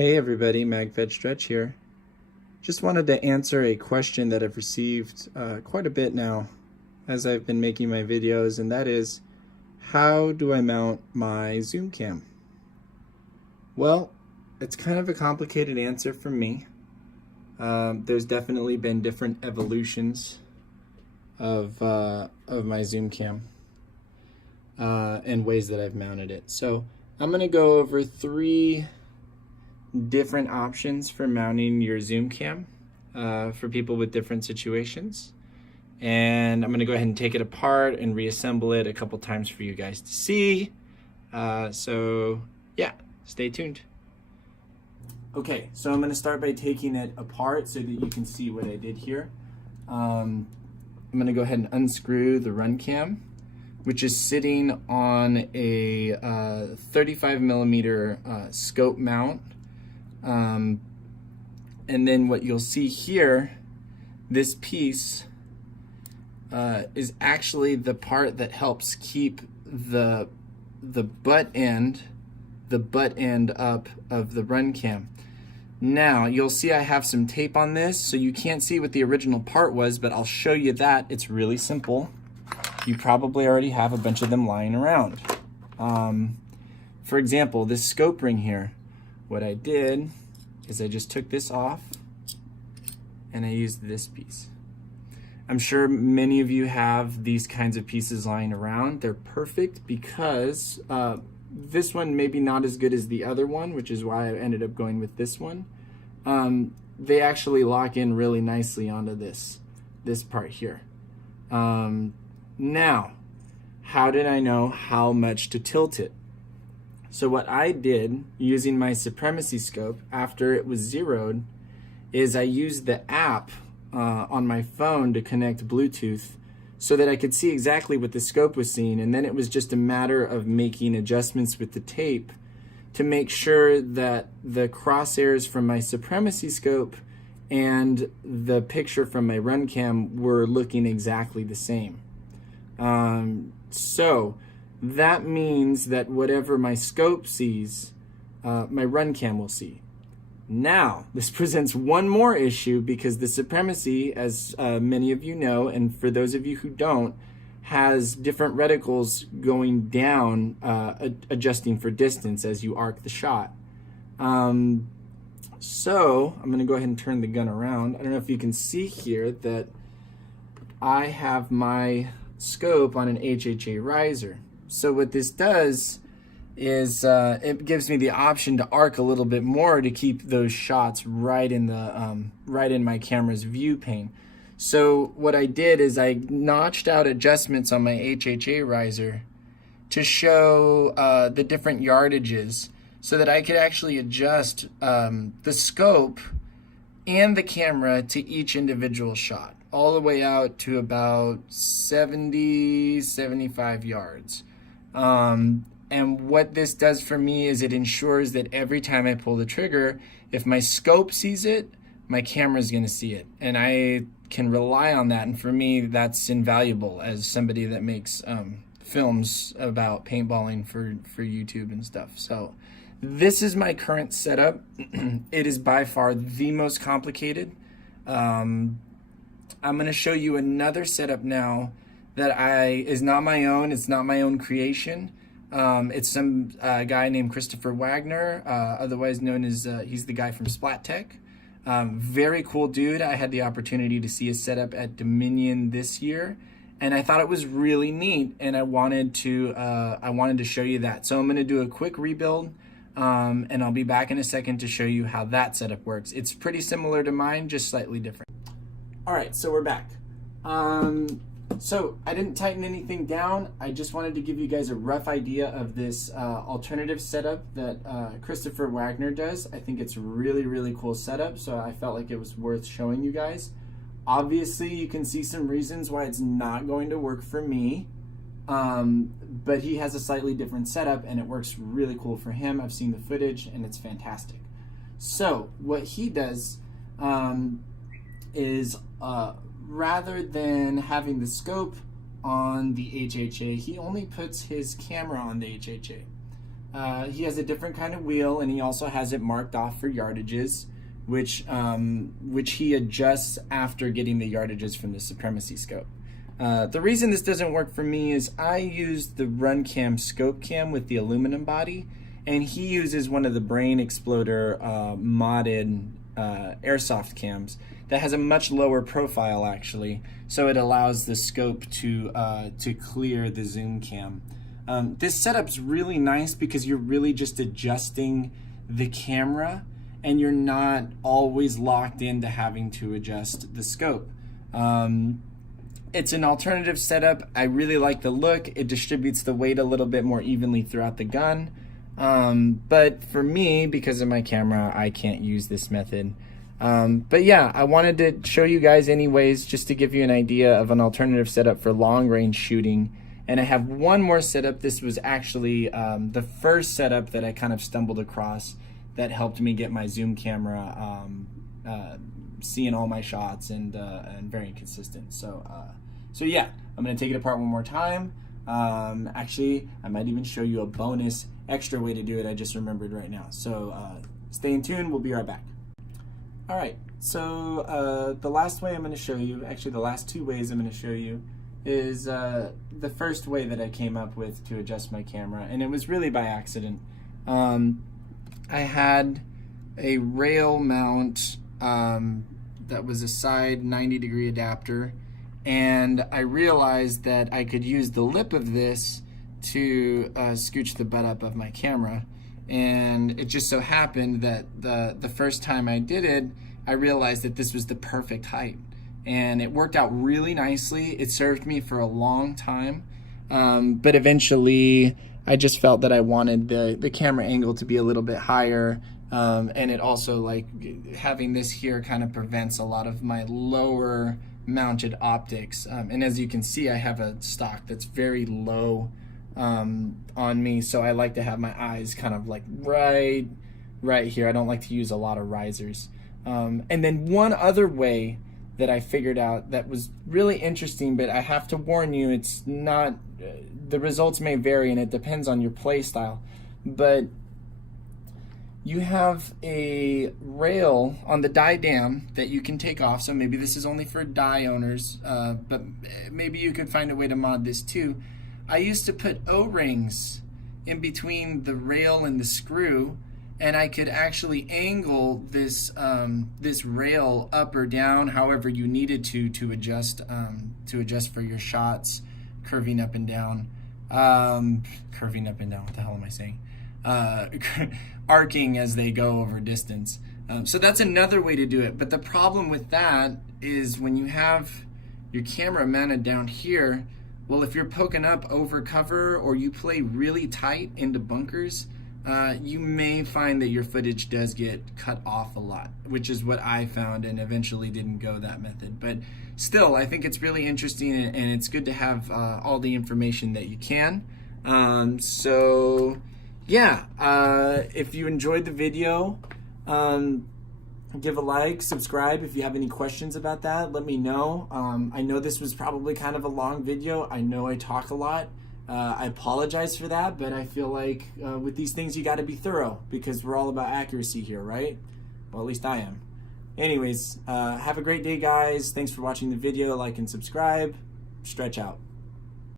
Hey everybody, MagVegStretch here. Just wanted to answer a question that I've received quite a bit now as I've been making my videos, and that is, how do I mount my zoom cam? Well, it's kind of a complicated answer for me. There's definitely been different evolutions of my zoom cam and ways that I've mounted it. So I'm going to go over three different options for mounting your zoom cam for people with different situations, and I'm gonna go ahead and take it apart and reassemble it a couple times for you guys to see. So yeah, stay tuned. Okay, so I'm gonna start by taking it apart so that you can see what I did here. I'm gonna go ahead and unscrew the Runcam, which is sitting on a 35mm scope mount. And then what you'll see here, this piece is actually the part that helps keep the butt end up of the Runcam. Now you'll see I have some tape on this, so you can't see what the original part was, but I'll show you that. It's really simple. You probably already have a bunch of them lying around. For example, this scope ring here. What I did is I just took this off and I used this piece. I'm sure many of you have these kinds of pieces lying around. They're perfect because this one maybe not as good as the other one, which is why I ended up going with this one. They actually lock in really nicely onto this part here. Now, how did I know how much to tilt it? So what I did using my supremacy scope after it was zeroed is I used the app on my phone to connect Bluetooth so that I could see exactly what the scope was seeing, and then it was just a matter of making adjustments with the tape to make sure that the crosshairs from my supremacy scope and the picture from my Runcam were looking exactly the same. So that means that whatever my scope sees, my Runcam will see. Now, this presents one more issue because the supremacy, as many of you know, and for those of you who don't, has different reticles going down, adjusting for distance as you arc the shot. So I'm gonna go ahead and turn the gun around. I don't know if you can see here that I have my scope on an HHA riser. So what this does is it gives me the option to arc a little bit more to keep those shots right in my camera's view plane. So what I did is I notched out adjustments on my HHA riser to show the different yardages so that I could actually adjust the scope and the camera to each individual shot, all the way out to about 70-75 yards. And what this does for me is it ensures that every time I pull the trigger, if my scope sees it, my camera's gonna see it. And I can rely on that, and for me, that's invaluable as somebody that makes films about paintballing for YouTube and stuff. So this is my current setup. It is by far the most complicated. I'm gonna show you another setup now that is not my own. It's not my own creation. It's some guy named Christopher Wagner, otherwise known as, he's the guy from Splat Tech. Very cool dude. I had the opportunity to see his setup at Dominion this year, and I thought it was really neat, and I wanted to show you that. So I'm gonna do a quick rebuild, and I'll be back in a second to show you how that setup works. It's pretty similar to mine, just slightly different. All right, so we're back. So I didn't tighten anything down. I just wanted to give you guys a rough idea of this alternative setup that Christopher Wagner does. I think it's a really, really cool setup, so I felt like it was worth showing you guys. Obviously, you can see some reasons why it's not going to work for me, but he has a slightly different setup, and it works really cool for him. I've seen the footage, and it's fantastic. So what he does is rather than having the scope on the HHA, he only puts his camera on the HHA. He has a different kind of wheel, and he also has it marked off for yardages, which he adjusts after getting the yardages from the Supremacy scope. The reason this doesn't work for me is I use the Runcam scope cam with the aluminum body, and he uses one of the Brain Exploder modded airsoft cams that has a much lower profile actually, so it allows the scope to clear the zoom cam. This setup's really nice because you're really just adjusting the camera and you're not always locked into having to adjust the scope. It's an alternative setup. I really like the look. It distributes the weight a little bit more evenly throughout the gun. But for me, because of my camera, I can't use this method. But yeah, I wanted to show you guys anyways, just to give you an idea of an alternative setup for long range shooting. And I have one more setup. This was actually the first setup that I kind of stumbled across that helped me get my zoom camera seeing all my shots and very consistent. So yeah, I'm gonna take it apart one more time. Actually, I might even show you a bonus extra way to do it I just remembered right now. So stay in tune, we'll be right back. All right, so the last way I'm gonna show you, actually the last two ways I'm gonna show you, is the first way that I came up with to adjust my camera, and it was really by accident. I had a rail mount that was a side 90-degree adapter, and I realized that I could use the lip of this to scooch the butt up of my camera. And it just so happened that the first time I did it, I realized that this was the perfect height. And it worked out really nicely. It served me for a long time. But eventually, I just felt that I wanted the camera angle to be a little bit higher. And it also, like, having this here kind of prevents a lot of my lower mounted optics. And as you can see, I have a stock that's very low on me, so I like to have my eyes kind of like right here. I don't like to use a lot of risers. And then one other way that I figured out that was really interesting, but I have to warn you, it's not, the results may vary and it depends on your play style, but you have a rail on the die dam that you can take off. So maybe this is only for die owners, but maybe you could find a way to mod this too. I used to put O-rings in between the rail and the screw, and I could actually angle this this rail up or down however you needed to adjust for your shots, curving up and down. Curving up and down, what the hell am I saying? Arcing as they go over distance. So that's another way to do it. But the problem with that is when you have your camera mounted down here, well, if you're poking up over cover or you play really tight into bunkers, you may find that your footage does get cut off a lot, which is what I found and eventually didn't go that method. But still, I think it's really interesting and it's good to have all the information that you can. So yeah, if you enjoyed the video, give a like, subscribe. If you have any questions about that, let me know. I know this was probably kind of a long video. I know I talk a lot. I apologize for that, but I feel like with these things you got to be thorough because we're all about accuracy here, right? Well, at least I am. Anyways, have a great day, guys. Thanks for watching the video. Like and subscribe. Stretch out.